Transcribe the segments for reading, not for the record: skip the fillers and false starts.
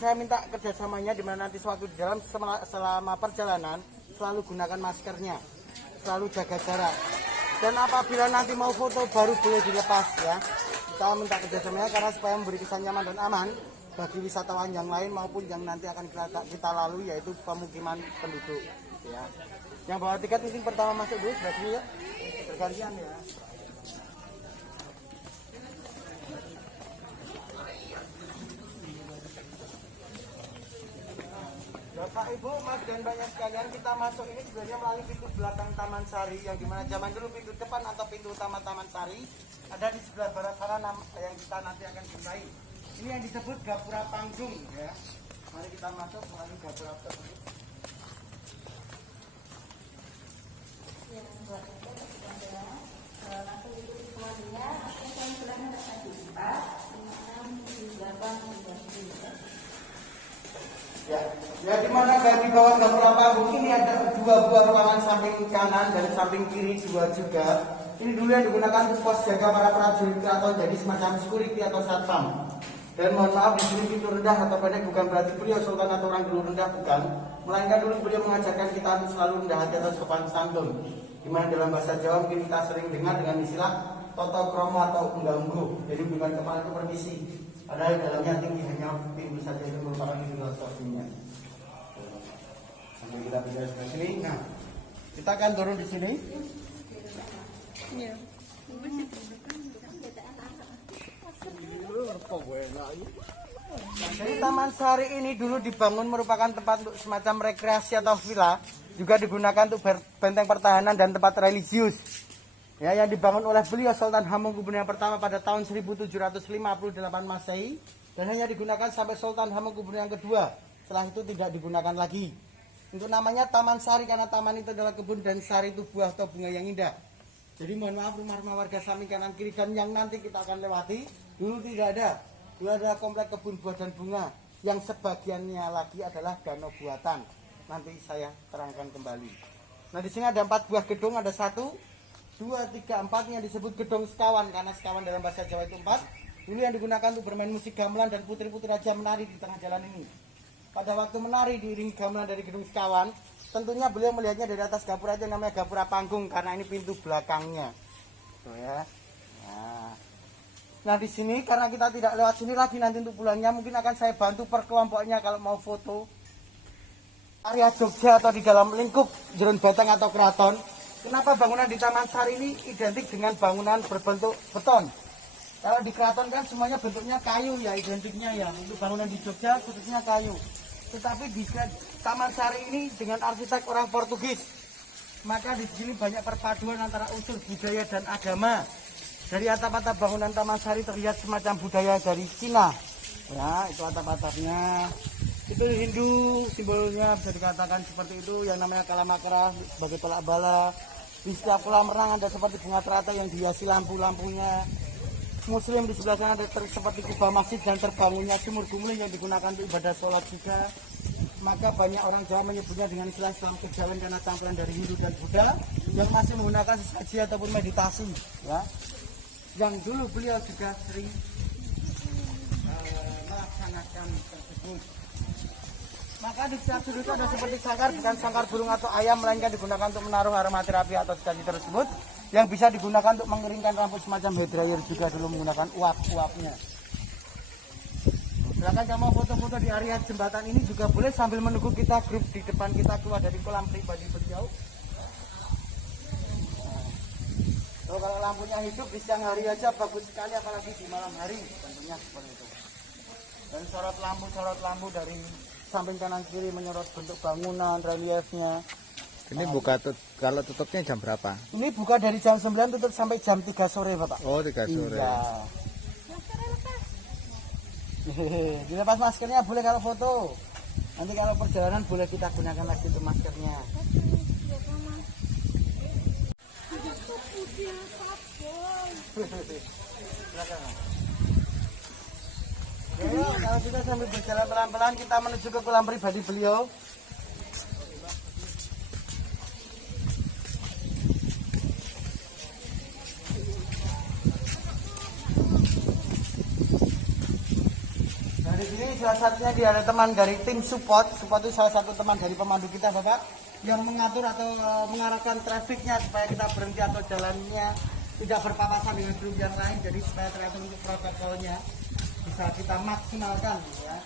saya minta kerjasamanya di mana nanti suatu di dalam selama perjalanan selalu gunakan maskernya, selalu jaga jarak. Dan apabila nanti mau foto baru boleh dilepas ya. Kita minta kerjasamanya karena supaya memberi kesan nyaman dan aman bagi wisatawan yang lain maupun yang nanti akan kita lalui, yaitu pemukiman penduduk ya. Yang bawa tiket mungkin pertama masuk dulu, berarti ya bergantian ya. Bapak Ibu, Mas dan banyak sekalian, kita masuk ini sebenarnya melalui pintu belakang Taman Sari, yang dimana zaman dulu pintu depan atau pintu utama Taman Sari ada di sebelah barat sana yang kita nanti akan jumpai. Ini yang disebut Gapura Panggung ya. Mari kita masuk melalui Gapura tersebut. Langsung itu semuanya, yang belakang ada 4, 5, 6, 7, 8, 9, 10. Ya dimana di bawah Gapura Panggung ini ada dua buah ruangan samping kanan dan samping kiri dua juga. Ini dulu yang digunakan untuk pos jaga para prajurit keraton, jadi semacam security atau satpam. Dan mohon maaf di sini pintu rendah atau pendek bukan berarti beliau sultan atau orang dulu rendah, bukan. Melainkan dulu beliau mengajarkan kita untuk selalu rendah hati atau sopan santun. Dimana dalam bahasa Jawa mungkin kita sering dengar dengan istilah toto kromo atau unggah-ungguh. Jadi bukan kepala itu permisi. Padahal dalamnya tinggi, hanya pintu saja itu merupakan filosofinya. Sambil kita pindah ke sini. Nah, kita akan turun di sini. Iya. Jadi Taman Sari ini dulu dibangun merupakan tempat untuk semacam rekreasi atau villa, juga digunakan untuk benteng pertahanan dan tempat religius. Ya, yang dibangun oleh beliau Sultan Hamengkubuwono yang pertama pada tahun 1758 Masehi dan hanya digunakan sampai Sultan Hamengkubuwono yang kedua. Setelah itu tidak digunakan lagi. Untuk namanya Taman Sari karena taman itu adalah kebun dan sari itu buah atau bunga yang indah. Jadi mohon maaf, rumah-rumah warga samping kanan kiri dan yang nanti kita akan lewati dulu tidak ada. Dulu adalah komplek kebun buah dan bunga yang sebagiannya lagi adalah danau buatan. Nanti saya terangkan kembali. Nah di sini ada 4 buah gedung, ada 1, 2, 3, 4 yang disebut gedung sekawan karena sekawan dalam bahasa Jawa itu 4. Dulu yang digunakan untuk bermain musik gamelan dan putri-putri raja menari di tengah jalan ini. Pada waktu menari diiringi gamelan dari gedung sekawan, tentunya beliau melihatnya dari atas gapura aja, namanya Gapura Panggung karena ini pintu belakangnya. Tuh ya. Nah di sini karena kita tidak lewat sini lagi nanti untuk pulangnya mungkin akan saya bantu per kelompoknya kalau mau foto. Area Jogja atau di dalam lingkup Jeron Batang atau keraton. Kenapa bangunan di Taman Sari ini identik dengan bangunan berbentuk beton? Kalau di keraton kan semuanya bentuknya kayu ya, identiknya ya. Untuk bangunan di Jogja khususnya kayu. Tetapi di Taman Sari ini dengan arsitek orang Portugis. Maka di sini banyak perpaduan antara unsur budaya dan agama. Dari atap-atap bangunan Taman Sari terlihat semacam budaya dari Cina. Ya, itu atap-atapnya. Itu Hindu, simbolnya bisa dikatakan seperti itu. Yang namanya kalamakra sebagai tolak bala. Di setiap kolam renang ada seperti bunga teratai yang dihiasi lampu-lampunya. Muslim di sebelah sana ada seperti kubah masjid dan terbangunnya sumur gumul yang digunakan untuk ibadah sholat juga. Maka banyak orang Jawa menyebutnya dengan istilah Islam kejawen karena campuran dari Hindu dan Buddha yang masih menggunakan sesaji ataupun meditasi. Ya. Yang dulu beliau juga sering melaksanakan tersebut. Maka di setiap sudut itu ada seperti sangkar, bukan sangkar burung atau ayam, melainkan digunakan untuk menaruh aromaterapi atau sesaji tersebut, yang bisa digunakan untuk mengeringkan rambut semacam hair dryer, juga dulu menggunakan uap-uapnya. Silakan yang mau foto-foto di area jembatan ini juga boleh sambil menunggu kita grup di depan kita keluar dari kolam pribadi beliau. Kalau lampunya hidup di siang hari aja bagus sekali, apalagi di malam hari tentunya seperti itu. Dan sorot lampu dari samping kanan kiri menyorot bentuk bangunan, reliefnya. Ini buka kalau tutupnya jam berapa? Ini buka dari jam 9 tutup sampai jam 3 sore, Bapak. Oh, 3 sore. Iya. Dilepas maskernya boleh kalau foto. Nanti kalau perjalanan boleh kita gunakan lagi untuk maskernya. Kalau kita sambil berjalan pelan-pelan kita menuju ke kolam pribadi beliau. Dari sini salah satunya dia ada teman dari tim support. Support itu salah satu teman dari pemandu kita Bapak, yang mengatur atau mengarahkan trafiknya supaya kita berhenti atau jalannya tidak berpapasan dengan grup yang lain. Jadi supaya teratur untuk protokolnya bisa kita maksimalkan ya.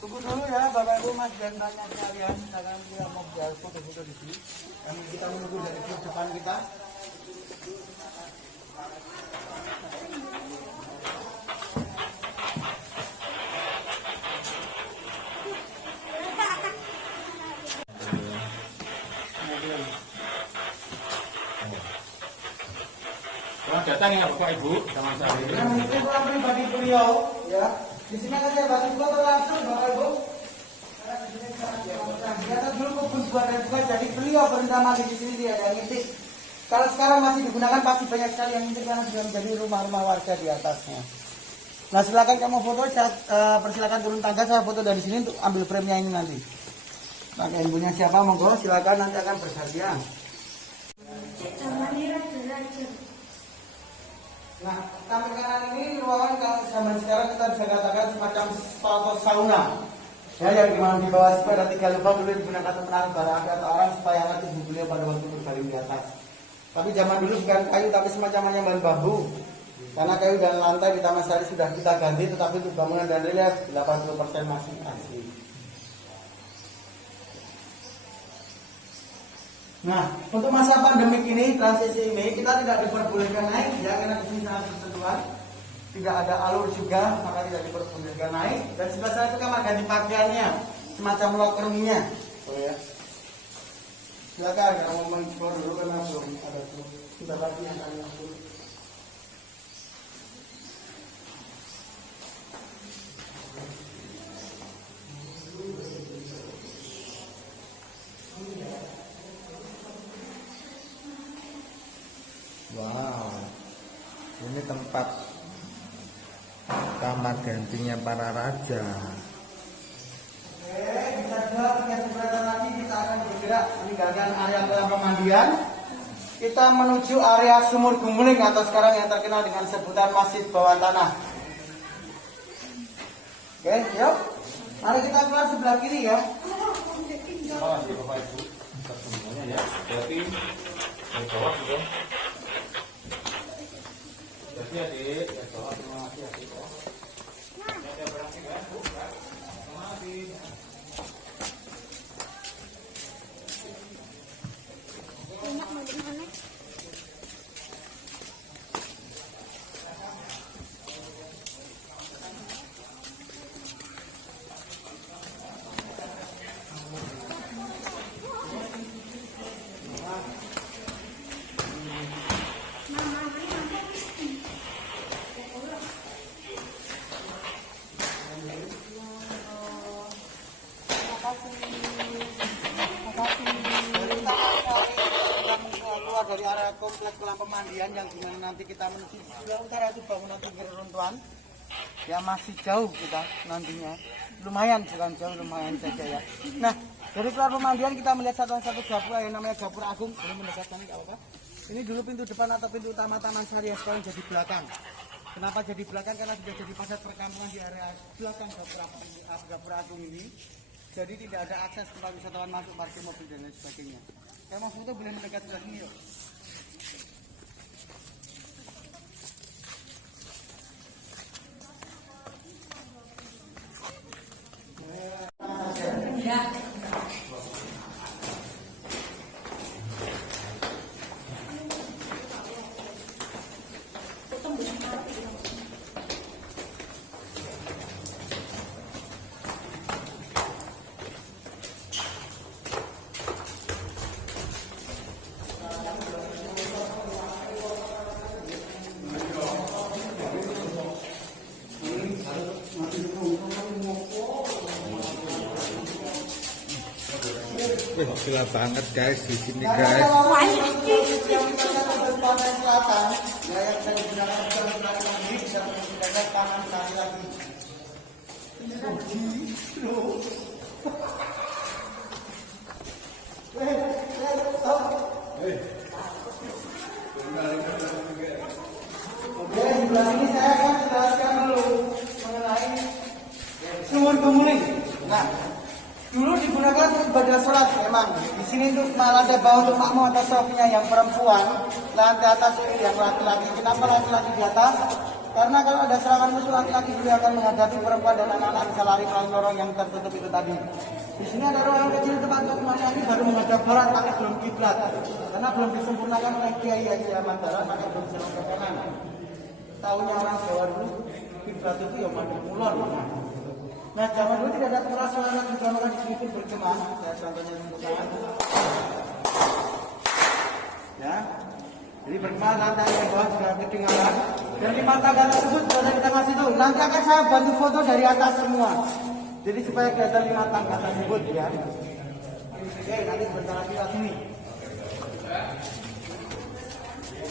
Tunggu dulu ya Bapak Ibu Mas dan banyak sekalian, jangan kita mau buat foto-foto di sini. Kami kita menunggu dari grup depan kita. Datang ya Bapak Ibu sama saya. Nah, itu kurang pribadi beliau ya. Di sini akan saya bantu foto langsung Bapak Ibu. Di atas dulu kebun buah dan buah, jadi beliau perintah mandi di sini dia yang ngintip. Kalau sekarang masih digunakan pasti banyak sekali yang ngintip karena sudah menjadi rumah-rumah warga di atasnya. Nah silakan kamu foto, saya persilakan turun tangga, saya foto dari sini untuk ambil frame-nya ini nanti. Pakai ibunya siapa monggo, silakan nanti akan bergantian. Nah, taman kanan ini ruangan kalau zaman sekarang kita bisa katakan semacam spa atau sauna. Ya, yang dimana di bawah sepeda 3 lubang dulu digunakan untuk menaruh barang api atau orang supaya hangat tubuh beliau pada waktu berbaring di atas. Tapi zaman dulu bukan kayu tapi semacam bahan bambu. Karena kayu dan lantai di Taman Sari sudah kita ganti, tetapi untuk bangunan dan relief 80% masih asli. Nah, untuk masa pandemik ini, transisi ini kita tidak diperbolehkan naik ya, karena di sini sangat bersentuhan. Tidak ada alur juga, maka tidak diperbolehkan naik. Dan sebelah sana itu kamar ganti pakaiannya, semacam locker room-nya. Oh ya. Silakan kalau mau mengeksplor dulu karena belum ada tuh. Kita lagi yang akan masuk. Wow, ini tempat kamar gantinya para raja. Oke, bisa juga terlihat sebentar lagi kita akan bergerak meninggalkan area kolam pemandian. Kita menuju area sumur Gumuling atau sekarang yang terkenal dengan sebutan Masjid Bawah Tanah. Oke, yuk. Mari kita keluar sebelah kiri ya. Terima kasih Bapak Ibu. Semuanya ya. Berarti dari bawah juga. Jadi adik, dari bawah terima kasih adik. Ada berarti kan? Terima kasih. Keluar dari area kompleks kolam pemandian yang dimana nanti kita menuju sebelah utara itu bangunan pinggir runtuhan. Ya masih jauh kita nantinya, lumayan bukan jauh, lumayan saja ya. Nah dari keluar pemandian kita melihat satu gapura yang namanya Gapura Agung. Belum mendekatkan ini apa? Ini dulu pintu depan atau pintu utama Taman Sari yang sekarang jadi belakang. Kenapa jadi belakang? Karena sudah jadi pasar perkampungan di area belakang Gapura Agung ini. Jadi tidak ada akses tempat wisatawan masuk, parkir mobil dan lain sebagainya. Kalau mau foto boleh mendekat sebelah sini yuk. Gila banget guys di sini guys. Oke, sebelah sini saya akan jelaskan dulu mengenai sumur gemuling. Nah, dulu digunakan untuk ibadah sholat memang. Di sini untuk lantai bawah untuk makmum atau sofinya yang perempuan, lantai atas itu yang laki-laki. Kenapa laki-laki di atas? Karena kalau ada serangan musuh laki-laki juga akan menghadapi perempuan dan anak-anak bisa lari melalui lorong yang tertutup itu tadi. Di sini ada ruangan kecil tempat untuk ini baru menghadap barat tapi belum kiblat. Karena belum disempurnakan oleh Kiai Haji Ahmad Dahlan maka belum bisa ke kanan. Tahunya orang Jawa dulu kiblat itu ya madhep kulon. Nah, zaman dulu tidak ada keras suara juga maka di sini pun bergema. Saya contohnya sekarang. Ya. Jadi bergema lantai yang bawah juga ketinggalan. Dan 5 tangga tersebut sudah kita kasih tahu. Nanti akan saya bantu foto dari atas semua. Jadi supaya kelihatan 5 tangga tersebut ya. Oke, nanti sebentar lagi ke sini.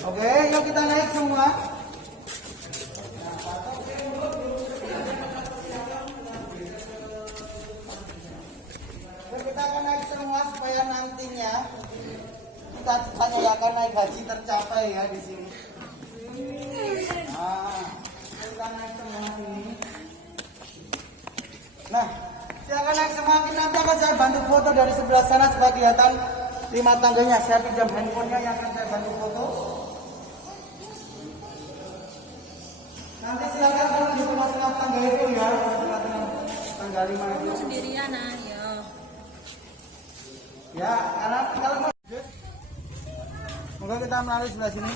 Oke, yuk kita naik semua. Kita akan naik semua supaya nantinya kita hanya akan naik haji tercapai ya di sini. Nah, kita naik semua ini. Nah, silakan naik semua. Nanti akan saya bantu foto dari sebelah sana supaya kelihatan 5 tangganya. Saya pinjam handphonenya yang akan saya bantu foto. Nanti silakan kalau di tengah-tengah tangga itu ya, tengah-tengah tangga 5 itu. Sendirian ah, ya. Ya, karena kalau mau moga kita melalui sebelah sini.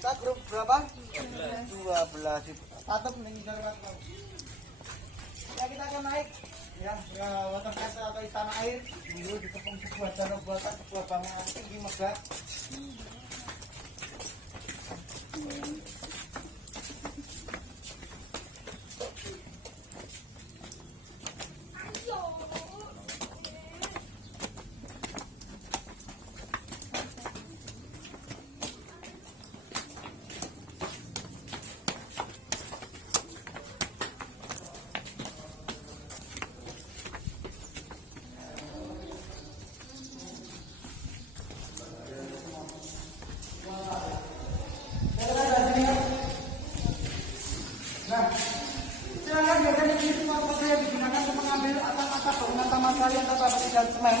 Kita grup berapa? 12. Tatap nih jarak kau. Ya kita akan naik ya water castle atau istana air dulu dikepung sebuah danau buatan sebuah bangunan tinggi megah. Nah, silakan jaga di sini semua foto yang digunakan untuk mengambil atap-atap bangunan taman kalian tanpa dan semen.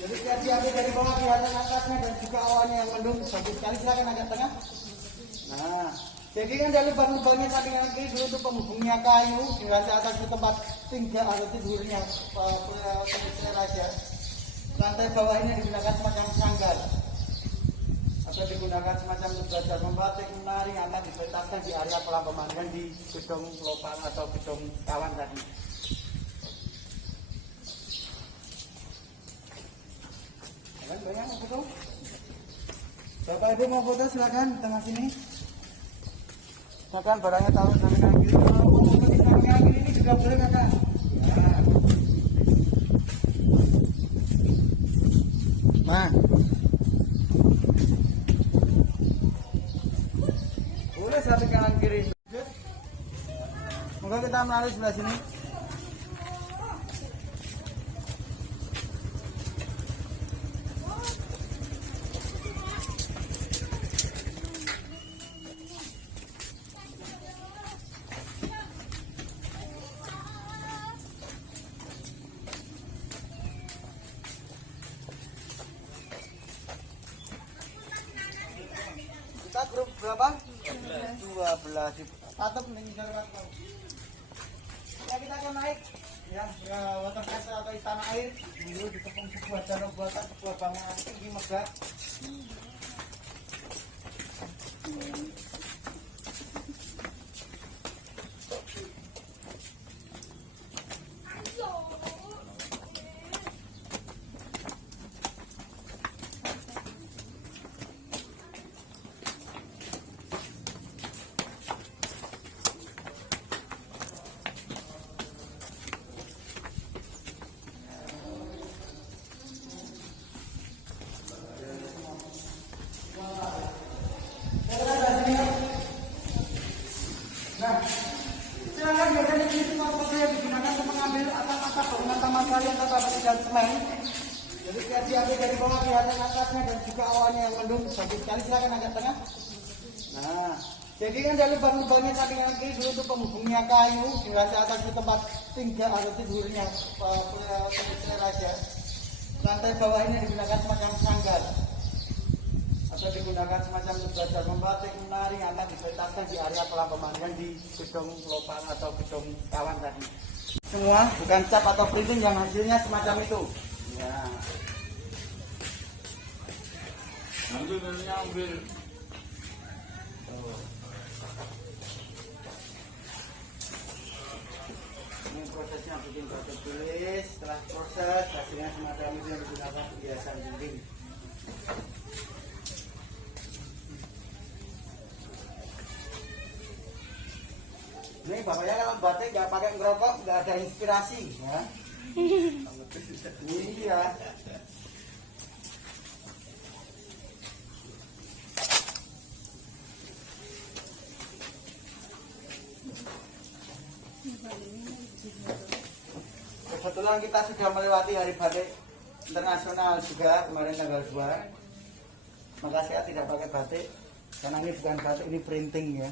Jadi hati-hati dari bawah kelihatan atasnya dan juga awalnya yang mendung. Bagus sekali, silakan agak tengah. Nah, jadi kan dari lubang-lubangnya samping kanan kiri dulu untuk penghubungnya kayu di lantai atas di tempat tinggal atau tidurnya pengisian raja. Lantai bawah ini digunakan semacam sanggar atau digunakan semacam belajar membatik, menari, amat dipentaskan di area kolam pemandian di gedung lopang atau gedung kawan tadi. Kalian banyak mau foto? Bapak Ibu mau foto silakan tengah sini. Silakan barangnya taruh sampai kanan kiri. Mau foto di samping kanan kiri ini juga boleh kakak. Nah. Boleh samping kanan kiri. Moga kita melalui sebelah sini. Kita grup berapa? 12. Tatap nih jarak kau. Ya kita akan naik ya water castle atau istana air dulu dikepung sebuah danau buatan sebuah bangunan tinggi megah. Silakan biarkan di sini semua foto yang digunakan untuk mengambil atap-atap bangunan taman kalian tanpa dan semen. Jadi diambil dari bawah kelihatan atasnya dan juga awalnya yang mendung. Bagus sekali, silakan agak tengah. Nah, jadi kan dari lubang-lubangnya samping yang kiri dulu untuk penghubungnya kayu, di atas itu tempat tinggal atau tidurnya pengisian raja. Lantai bawah ini digunakan semacam sanggar atau digunakan semacam belajar membatik, menari, anak dipentaskan di area kolam pemandian di gedung lopang atau gedung kawan tadi. Semua bukan cat atau printing yang hasilnya semacam itu. Ya. Ambil. Ini prosesnya bikin batu tulis, setelah proses hasilnya semacam itu yang digunakan hiasan dinding. Ini bapaknya kalau batik nggak pakai ngerokok, nggak ada inspirasi, ya. Iya. Kebetulan kita sudah melewati hari batik internasional juga kemarin tanggal 2. Maka saya tidak pakai batik karena ini bukan batik, ini printing ya.